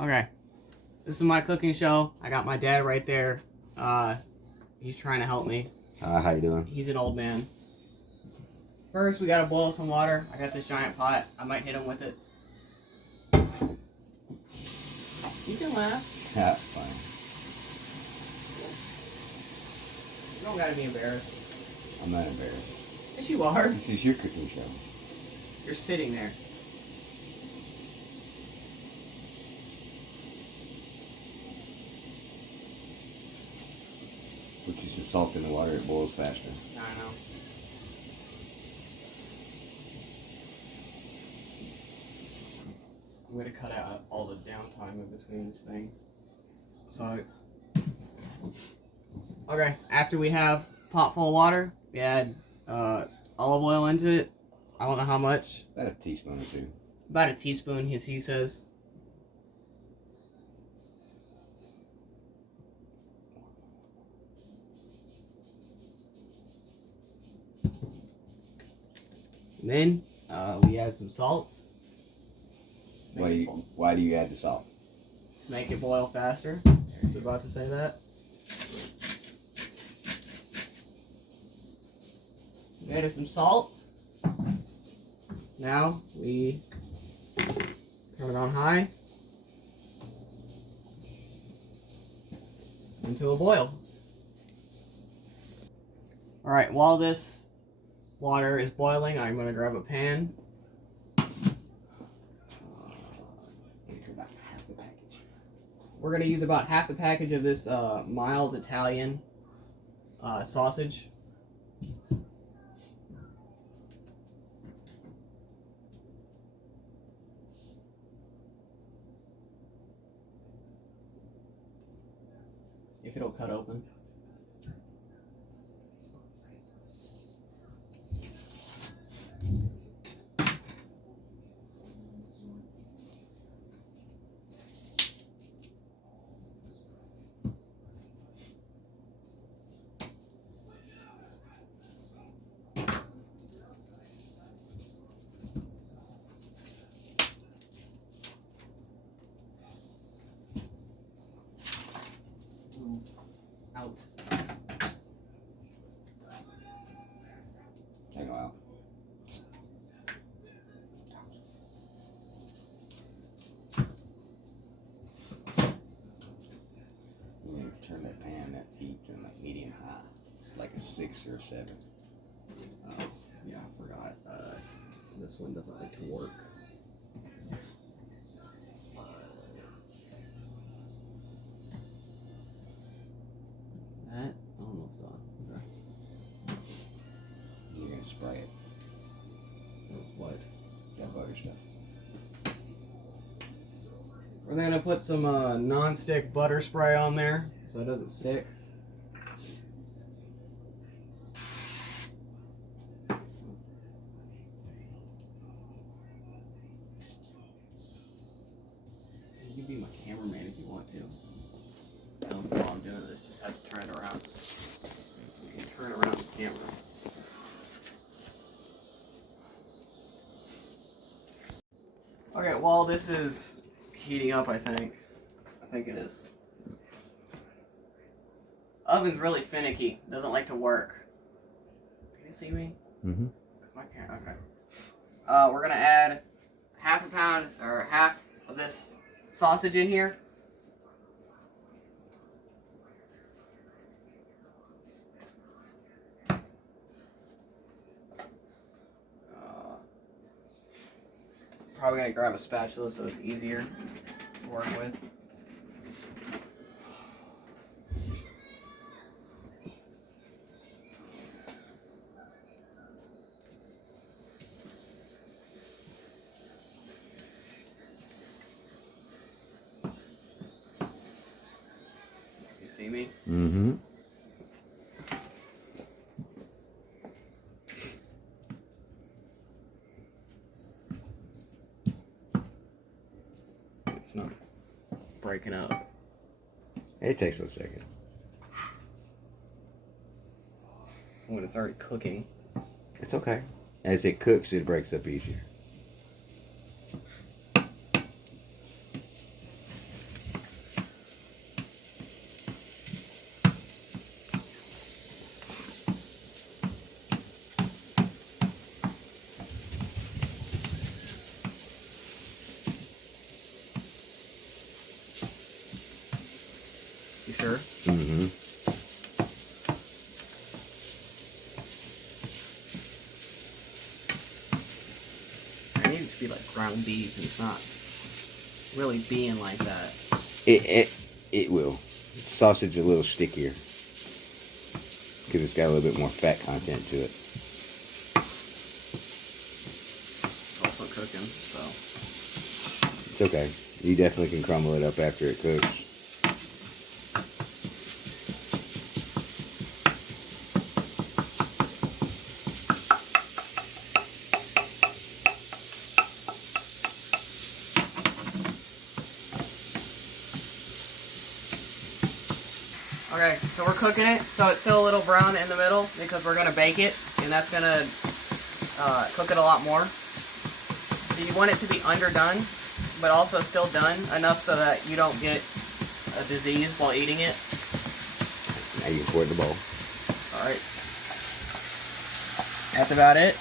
Okay, this is my cooking show. I got my dad right there. He's trying to help me. How you doing? He's an old man. First, we gotta boil some water. I got this giant pot. I might hit him with it. You can laugh. Yeah, fine. You don't gotta be embarrassed. I'm not embarrassed. Yes, you are. This is your cooking show. You're sitting there. Put you some salt in the water, it boils faster. I know. I'm gonna cut out all the downtime in between this thing. So, okay, after we have a pot full of water, we add olive oil into it. I don't know how much. About a teaspoon or two. About a teaspoon, he says. And then we add some salt. Why do you add the salt? To make it boil faster. I was about to say that. We added some salt. Now we turn it on high into a boil. Alright, while this water is boiling, I'm going to grab a pan. About half the package. We're going to use about half the package of this mild Italian sausage. If it'll cut open. Out. Can't go out. You need to turn that pan, that heat to like medium high. It's like a 6 or a 7. Oh, yeah, I forgot. This one doesn't like to work. That almost done. Okay. You're gonna spray it. What? That butter stuff. We're gonna put some non-stick butter spray on there so it doesn't stick. You can be my cameraman if you want to. While I'm doing this, just have to turn it around. You can turn around the camera. Okay, while this is heating up, I think it is. Oven's really finicky. Doesn't like to work. Can you see me? Mm-hmm. My camera. Okay. We're gonna add half a pound or half of this sausage in here. Probably gonna grab a spatula so it's easier to work with. You see me? Mm-hmm. It's not breaking up. It takes a second. When it's already cooking. It's okay. As it cooks, it breaks up easier. texture. Mm-hmm. It needs to be like ground beef, and it's not really being like that. It will. Sausage a little stickier because it's got a little bit more fat content to it. It's also cooking, so. It's okay. You definitely can crumble it up after it cooks. Okay, so we're cooking it, so it's still a little brown in the middle because we're gonna bake it, and that's gonna cook it a lot more. So you want it to be underdone, but also still done enough so that you don't get a disease while eating it. Now you can pour it in the bowl. Alright. That's about it,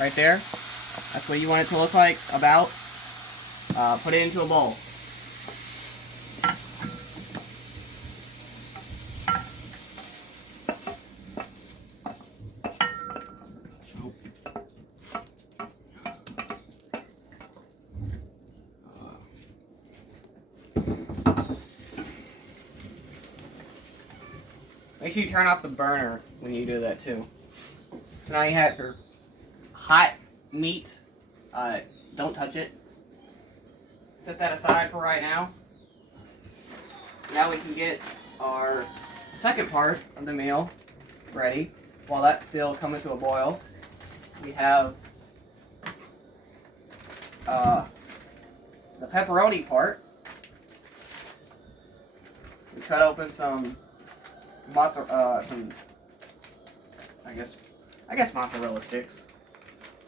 right there. That's what you want it to look like, about. Put it into a bowl. Make sure you turn off the burner when you do that too. So now you have your hot meat. Don't touch it. Set that aside for right now. Now we can get our second part of the meal ready. While that's still coming to a boil, we have the pepperoni part. We cut open some mozzarella, I guess mozzarella sticks,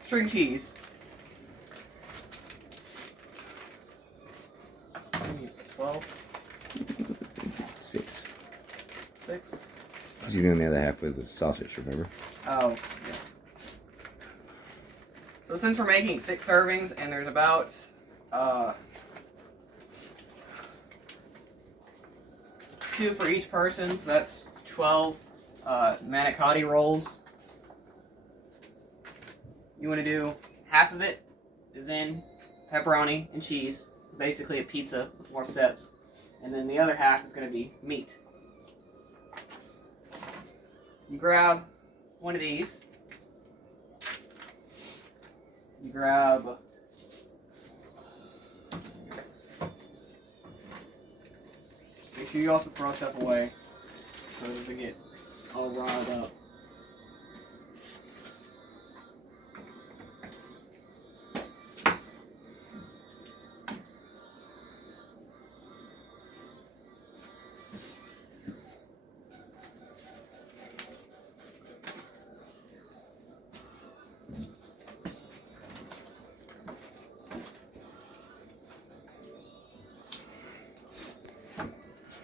string cheese. 12, 6. 6. You're doing the other half with the sausage, remember? Oh, yeah. So since we're making 6 servings and there's about 2 for each person, so that's 12 manicotti rolls. You want to do half of it is in pepperoni and cheese, basically a pizza with more steps, and then the other half is going to be meat. You grab one of these. You grab make sure you also throw stuff away so it doesn't get all riled up.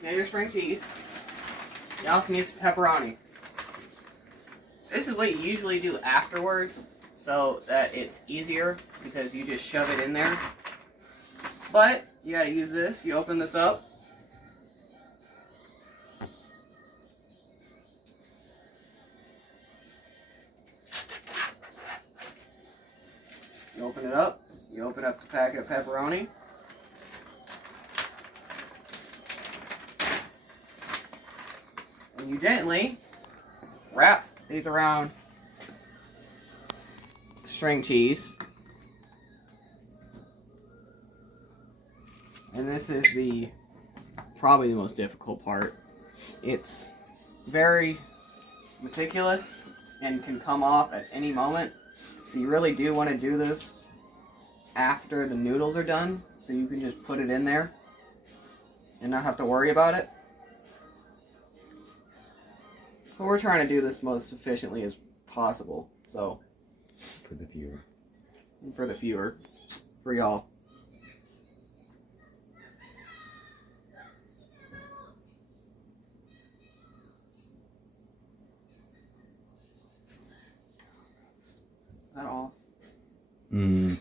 Now your string cheese. You also need some pepperoni. This is what you usually do afterwards, so that it's easier because you just shove it in there. But you gotta use this. You open this up. You open it up. You open up the packet of pepperoni. And you gently wrap these around string cheese. And this is probably the most difficult part. It's very meticulous and can come off at any moment. So you really do want to do this after the noodles are done, so you can just put it in there and not have to worry about it. But we're trying to do this most efficiently as possible, so. For the viewer. And for the viewer. For y'all. Is that all? Mm.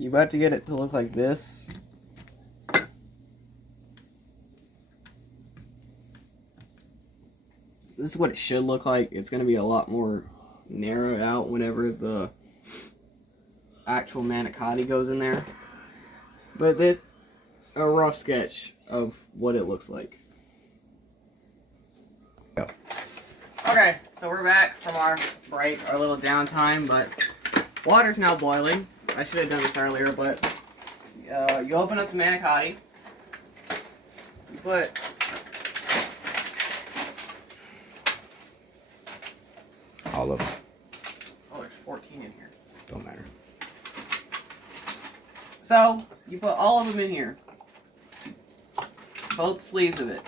You're about to get it to look like this. This is what it should look like. It's going to be a lot more narrowed out whenever the actual manicotti goes in there. But this is a rough sketch of what it looks like. Okay, so we're back from our break, our little downtime, but water's now boiling. I should have done this earlier, but you open up the manicotti. You put all of them. Oh, there's 14 in here. Don't matter. So, you put all of them in here. Both sleeves of it.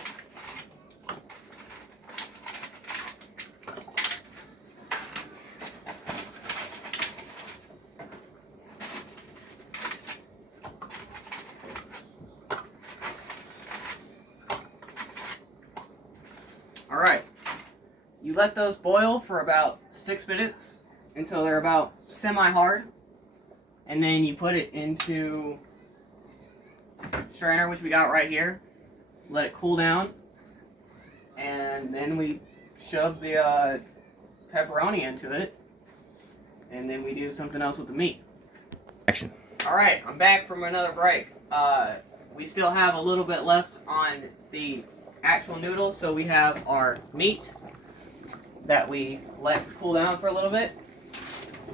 Alright. You let those boil for about 6 minutes until they're about semi-hard. And then you put it into strainer, which we got right here. Let it cool down. And then we shove the pepperoni into it. And then we do something else with the meat. Action. Alright, I'm back from another break. We still have a little bit left on the actual noodles. So we have our meat that we let cool down for a little bit.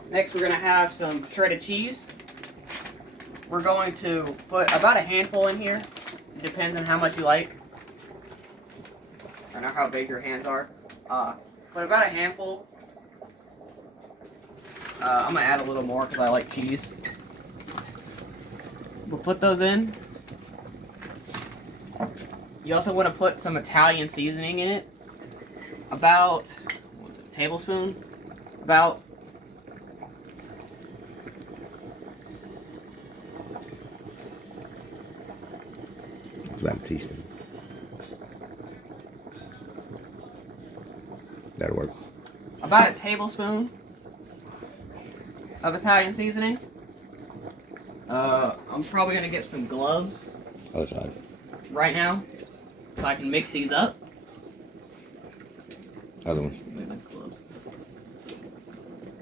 Next, we're going to have some shredded cheese. We're going to put about a handful in here. It depends on how much you like. I know how big your hands are. Put about a handful. I'm going to add a little more because I like cheese. We'll put those in. You also want to put some Italian seasoning in it. About, what was it, a tablespoon? About It's about a teaspoon. That'll work. About a tablespoon of Italian seasoning. I'm probably going to get some gloves Other side. right now so I can mix these up. Other one. Nice gloves.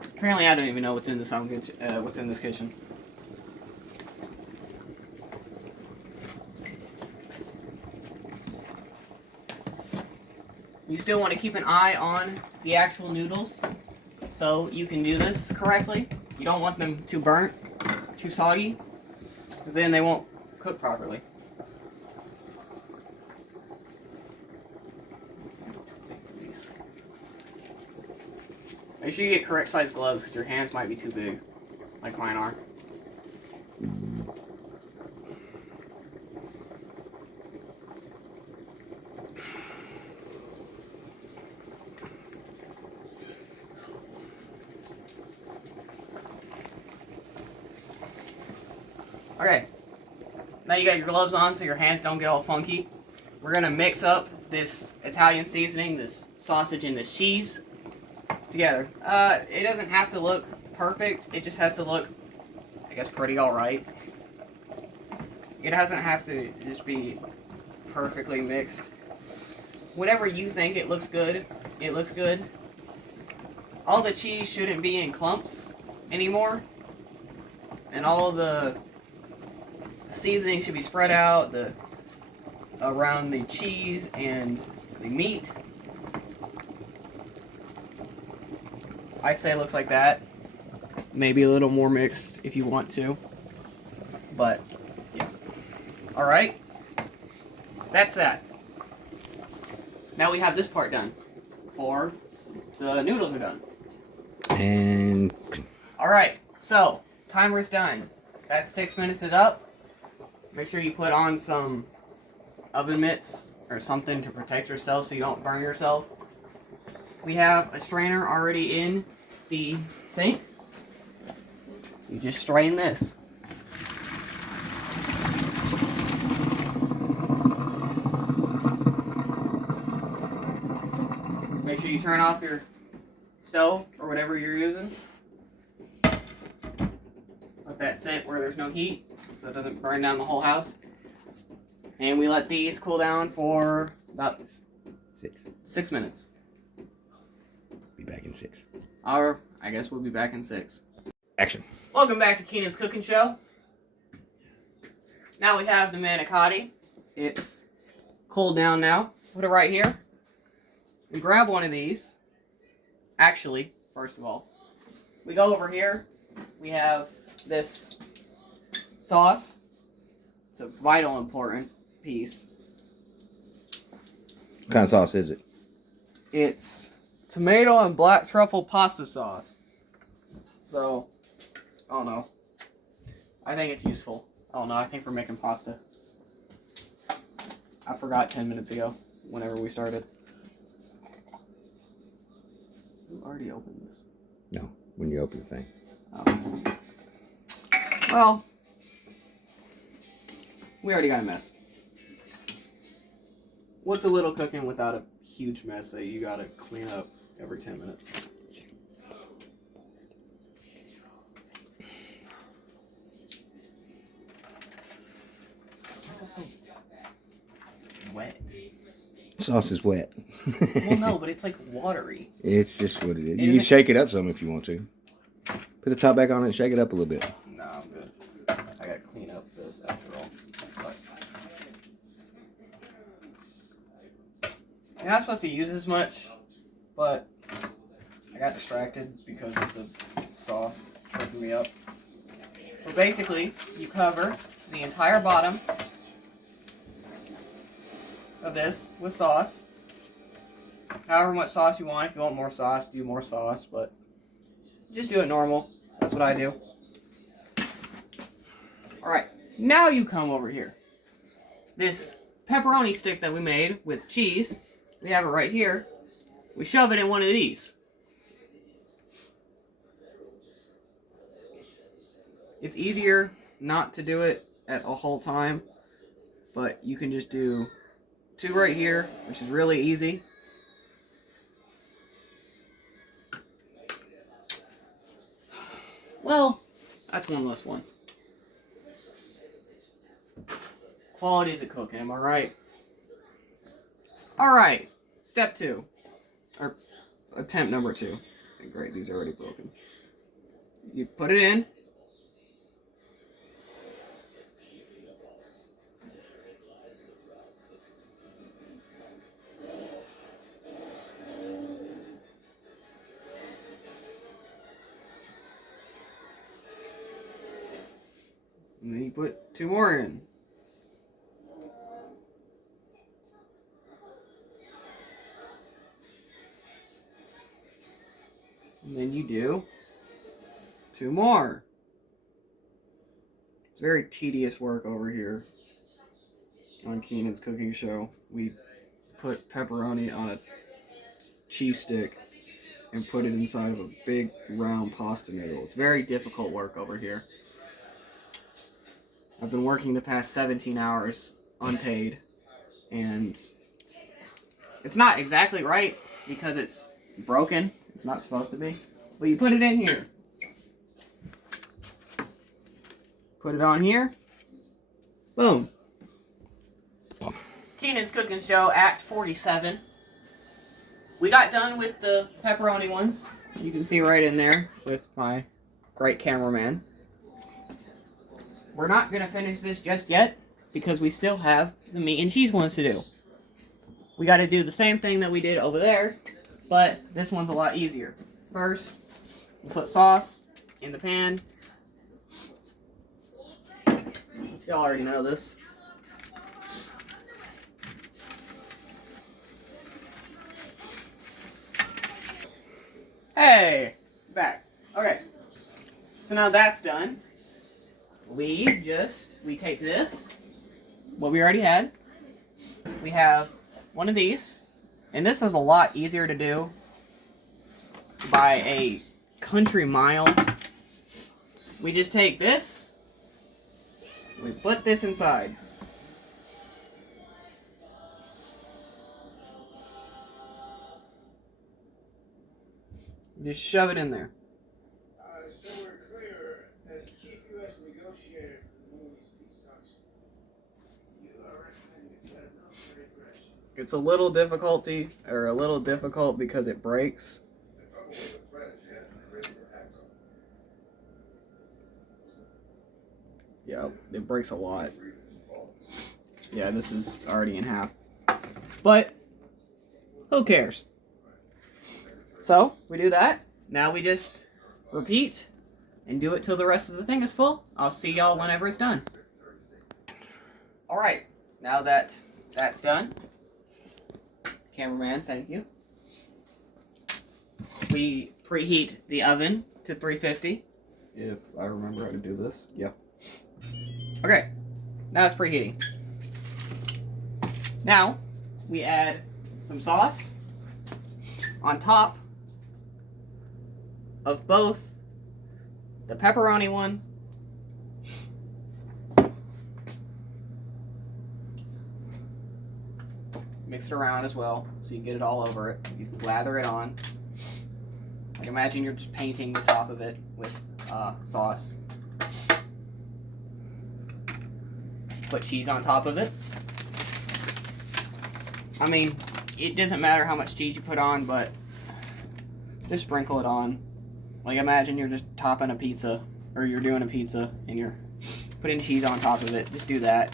Apparently I don't even know what's in this what's in this kitchen. You still want to keep an eye on the actual noodles so you can do this correctly. You don't want them too burnt, too soggy, because then they won't cook properly. Make sure you get correct size gloves because your hands might be too big, like mine are. Okay, now you got your gloves on so your hands don't get all funky. We're going to mix up this Italian seasoning, this sausage, and this cheese together. It doesn't have to look perfect, it just has to look, I guess, pretty alright. It doesn't have to just be perfectly mixed. Whenever you think it looks good, it looks good. All the cheese shouldn't be in clumps anymore, and all the seasoning should be spread out around the cheese and the meat. I'd say it looks like that. Maybe a little more mixed if you want to. But, yeah. Alright. That's that. Now we have this part done. Or the noodles are done. And Alright, so timer's done. That 6 minutes is up. Make sure you put on some oven mitts or something to protect yourself so you don't burn yourself. We have a strainer already in the sink. You just strain this. Make sure you turn off your stove or whatever you're using. Let that sit where there's no heat so it doesn't burn down the whole house. And we let these cool down for about 6 minutes. Be back in 6. Or I guess we'll be back in 6. Action. Welcome back to Keenan's Cooking Show. Now we have the manicotti. It's cooled down now. Put it right here. And grab one of these. Actually, first of all, we go over here. We have this sauce. It's a vital important piece. What kind of sauce is it? It's tomato and black truffle pasta sauce. So, I don't know. I think it's useful. I don't know. I think we're making pasta. I forgot 10 minutes ago, whenever we started. Who already opened this? No, when you open the thing. Well, we already got a mess. What's a little cooking without a huge mess that you gotta clean up every 10 minutes? This is so wet. Sauce is wet. Well, no, but it's like watery. It's just what it is. You can shake it up some if you want to. Put the top back on it and shake it up a little bit. No, I'm good. I gotta clean up this after all. But you're not supposed to use this much, but I got distracted because of the sauce choking me up. But basically, you cover the entire bottom of this with sauce. However much sauce you want. If you want more sauce, do more sauce, but just do it normal. That's what I do. Alright, now you come over here. This pepperoni stick that we made with cheese, we have it right here. We shove it in one of these. It's easier not to do it at a whole time, but you can just do 2 right here, which is really easy. Well, that's one less one. Quality is a cooking, am I right? Alright, step 2. Or attempt number 2. Okay, great, these are already broken. You put it in. And then you put 2 more in. And then you do 2 more. It's very tedious work over here on Keenan's Cooking Show. We put pepperoni on a cheese stick and put it inside of a big round pasta noodle. It's very difficult work over here. I've been working the past 17 hours unpaid, and it's not exactly right because it's broken. It's not supposed to be. But you put it in here. Put it on here. Boom. Keenan's Cooking Show, Act 47. We got done with the pepperoni ones. You can see right in there with my great cameraman. We're not going to finish this just yet because we still have the meat and cheese ones to do. We got to do the same thing that we did over there, but this one's a lot easier. First, we'll put sauce in the pan. Y'all already know this. Hey, back. Okay, so now that's done. We take this, what we already had. We have one of these, and this is a lot easier to do by a country mile. We just take this, we put this inside. Just shove it in there. It's a little difficult because it breaks. Yeah, it breaks a lot. Yeah, this is already in half. But who cares? So we do that. Now we just repeat and do it till the rest of the thing is full. I'll see y'all whenever it's done. Alright, now that that's done, cameraman, thank you. We preheat the oven to 350. If I remember how to do this. Yeah. Okay, now it's preheating. Now, we add some sauce on top of both the pepperoni one mix it around as well so you get it all over it. You can lather it on. Like imagine you're just painting the top of it with sauce. Put cheese on top of it. I mean, it doesn't matter how much cheese you put on, but just sprinkle it on. Like imagine you're just topping a pizza, or you're doing a pizza and you're putting cheese on top of it. Just do that.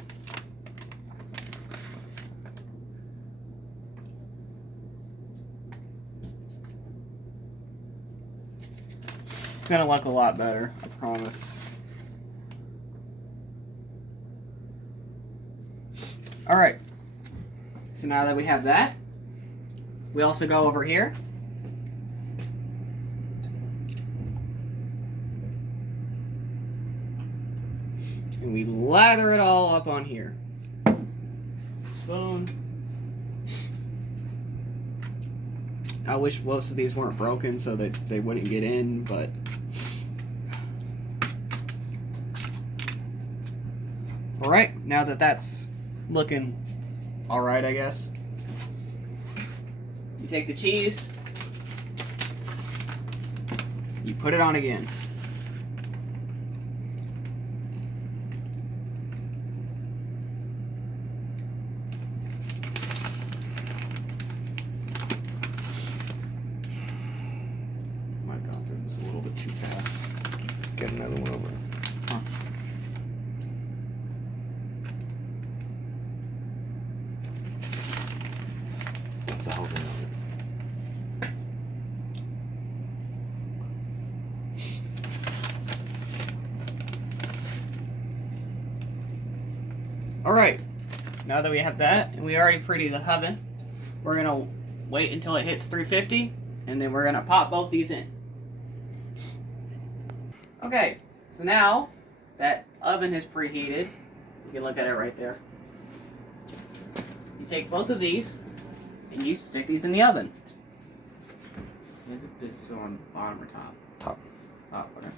It's gonna look a lot better, I promise. Alright, so now that we have that, we also go over here. And we lather it all up on here. Spoon. I wish most of these weren't broken so that they wouldn't get in, but alright, now that that's looking alright, I guess, you take the cheese, you put it on again. A little bit too fast. Get another one over. Huh. The whole thing over. Alright, now that we have that, and we already preheated the oven, we're going to wait until it hits 350, and then we're going to pop both these in. Okay, so now that oven is preheated, you can look at it right there. You take both of these and you stick these in the oven. Is this on bottom or top? Top. Top, whatever.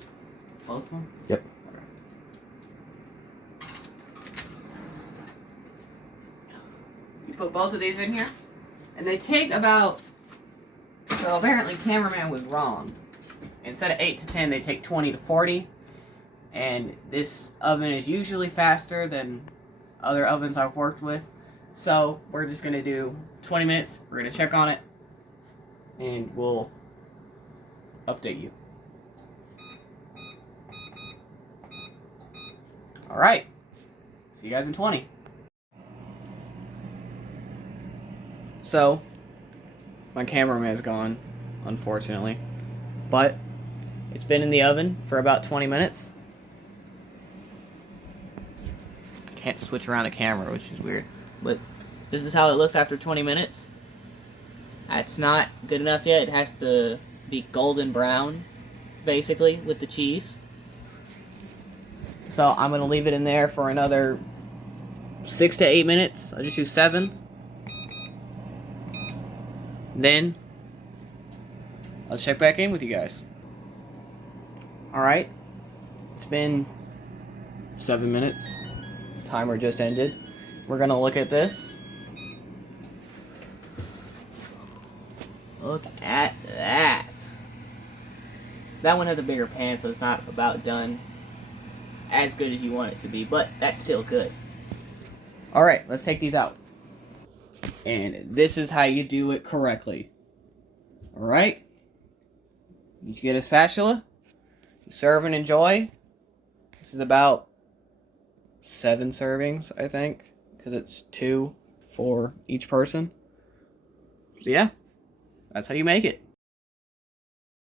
Both of them? Yep. Okay. You put both of these in here, and they take about, so apparently cameraman was wrong. Instead of 8 to 10, they take 20 to 40. And this oven is usually faster than other ovens I've worked with. So we're just going to do 20 minutes. We're going to check on it. And we'll update you. Alright. See you guys in 20. So, my cameraman's gone, unfortunately. But it's been in the oven for about 20 minutes. I can't switch around the camera, which is weird. But this is how it looks after 20 minutes. That's not good enough yet. It has to be golden brown, basically, with the cheese. So I'm going to leave it in there for another 6 to 8 minutes. I'll just do 7. Then I'll check back in with you guys. Alright. It's been 7 minutes. Timer just ended. We're gonna look at this. Look at that. That one has a bigger pan, so it's not about done as good as you want it to be, but that's still good. Alright, let's take these out. And this is how you do it correctly. Alright? You get a spatula. You serve and enjoy. This is about 7 servings, I think. Because it's 2 for each person. So yeah, that's how you make it.